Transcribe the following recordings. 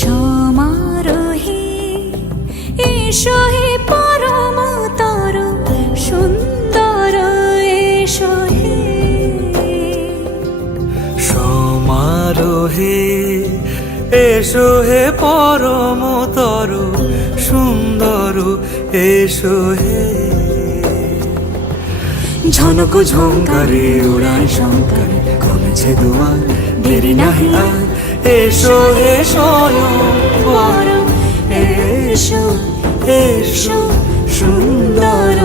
সমারোহে এসো হে পরমতর সুন্দর এসো হে। সমারোহে এসো হে পরমতর সুন্দর এসো হে। ঝনক ঝঙ্কারে উড়ায় শঙ্কারে কমেছে দুয়ার, দেরি নাহি আর এসো হে স্বয়ং বর। এসো এসো সুন্দর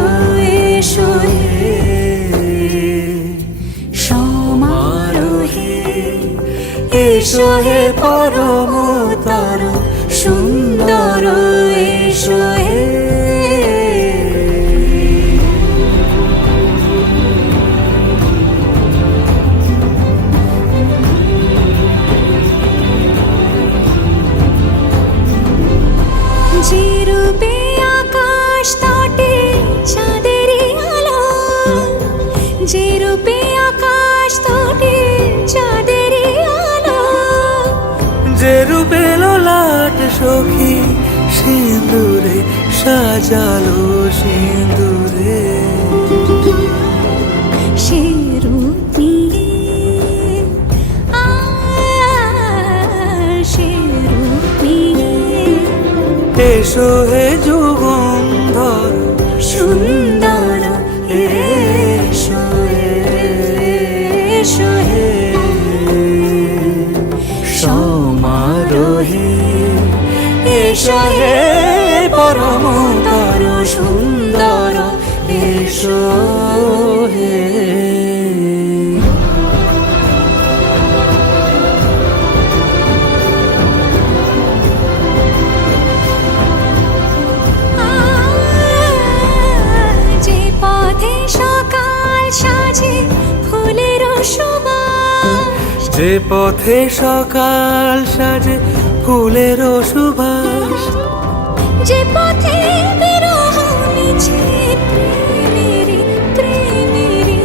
এসো হে। সমারোহে এসো হে পরমতর সুন্দর এসো হে। যে রূপে আকাশ তটে চাঁদেরই আলো, যে রূপে আকাশ তটে চাঁদেরই আলো, যে রূপে ললাট সখী সিঁদুরে সাজালো সিঁদুরে। সে রূপ নিয়ে সে রূপ নিয়ে এসো হে যুগন্ধর সুন্দর এসো এসো হে। সমারোহে এসো হে পরমতর সুন্দর এসো হে। যে পথে সকাল সাজে ফুলের সুবাস, যে পথে সকাল সাজে ফুলের সুবাস, যে পথে বিরহ মিছে প্রেমেরই প্রেমেরই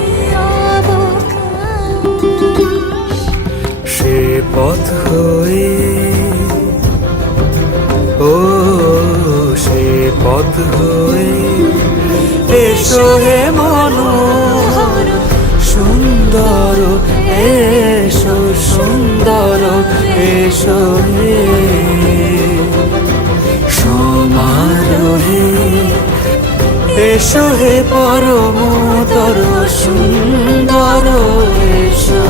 অবকাশ, সে পথ হয়ে ও সে পথ হয়ে এসো হে মনোহর সুন্দর এসো সুন্দর এসো হে। সমারোহে এসো হে পরমতর সুন্দর এসো।